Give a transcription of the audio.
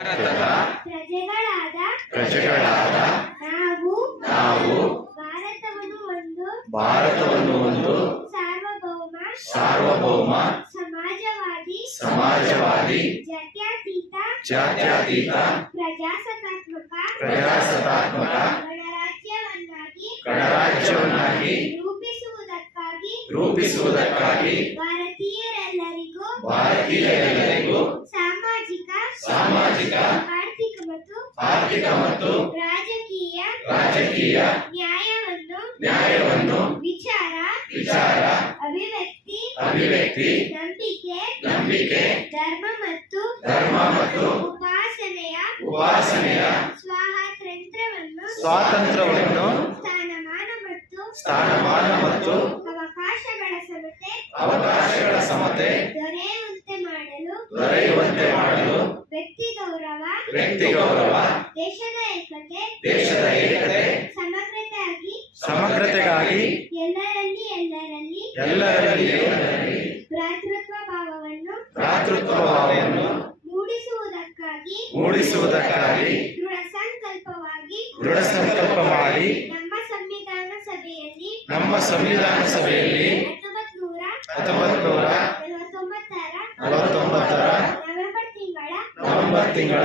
ಭಾರತದ ಪ್ರಜೆಗಳಾದ ಪ್ರಜೆಗಳಾದ ನಾವು ನಾವು ಭಾರತವನ್ನು ಒಂದು ಭಾರತವನ್ನು ಒಂದು ಸಾರ್ವಭೌಮ ಸಾರ್ವಭೌಮ ಸಮಾಜವಾದಿ ಸಮಾಜವಾದಿ ಜಾತ್ಯತೀತ ಜಾತ್ಯತೀತ ಪ್ರಜಾಸತ್ತಾತ್ಮಕ ಪ್ರಜಾಸತ್ತಾತ್ಮಕ ಗಣರಾಜ್ಯವನ್ನಾಗಿ ಗಣರಾಜ್ಯವನ್ನಾಗಿ ರೂಪಿಸುವುದಕ್ಕಾಗಿ ರೂಪಿಸುವುದಕ್ಕಾಗಿ ಭಾರತೀಯರೆಲ್ಲರಿಗೂ ಭಾರತೀಯರೆಲ್ಲರಿಗೂ ಸಾಮಾಜಿಕ ಸಾಮಾಜಿಕ ಆರ್ಥಿಕ ಮತ್ತು ಆರ್ಥಿಕ ಮತ್ತು ರಾಜಕೀಯ ನ್ಯಾಯವನ್ನು ನ್ಯಾಯವನ್ನು ವಿಚಾರ ವಿಚಾರ ಅಭಿವ್ಯಕ್ತಿ ಅಭಿವ್ಯಕ್ತಿ ನಂಬಿಕೆ ನಂಬಿಕೆ ಧರ್ಮ ಮತ್ತು ಧರ್ಮ ಮತ್ತು ಉಪಾಸನೆಯ ಉಪಾಸನೆಯ ಸ್ವಾತಂತ್ರ್ಯವನ್ನು ಸ್ವಾತಂತ್ರ್ಯವನ್ನು ಸ್ಥಾನಮಾನ ಮತ್ತು ಸ್ಥಾನಮಾನ ಮತ್ತು ಅವಕಾಶಗಳ ಸಮತೆ ಅವಕಾಶಗಳ ಸಮತೆ ದೊರೆಯುವಂತೆ ಮಾಡಲು ದೊರೆಯುವಂತೆ ಮಾಡಲು ವ್ಯಕ್ತಿ ಗೌರವ ವ್ಯಕ್ತಿ ಗೌರವ ಏಕತೆ ದೇಶದ ಏಕತೆ ಸಮಗ್ರತೆಯಾಗಿ ಸಮಗ್ರತೆಗಾಗಿ ಎಲ್ಲರಲ್ಲಿ ಎಲ್ಲರಲ್ಲಿ ಎಲ್ಲರಲ್ಲಿ ಎಲ್ಲರಲ್ಲಿ ಭ್ರಾತೃತ್ವ ಭಾವವನ್ನು ಭ್ರಾತೃತ್ವ ಭಾವವನ್ನು ಮೂಡಿಸುವುದಕ್ಕಾಗಿ ಮೂಡಿಸುವುದಕ್ಕಾಗಿ ದೃಢ ಸಂಕಲ್ಪವಾಗಿ ದೃಢ ಸಂಕಲ್ಪ ಮಾಡಿ ನಮ್ಮ ಸಂವಿಧಾನ ಸಭೆಯಲ್ಲಿ ನಮ್ಮ ಸಂವಿಧಾನ ಸಭೆಯಲ್ಲಿ ಹತ್ತೊಂಬತ್ ನೂರ ಹತ್ತೊಂಬತ್ತು ನೂರ ನಲವತ್ತೊಂಬತ್ತರ ನಲವತ್ತೊಂಬತ್ತರ ನವೆಂಬರ್ ತಿಂಗಳ ನವೆಂಬರ್ ತಿಂಗಳ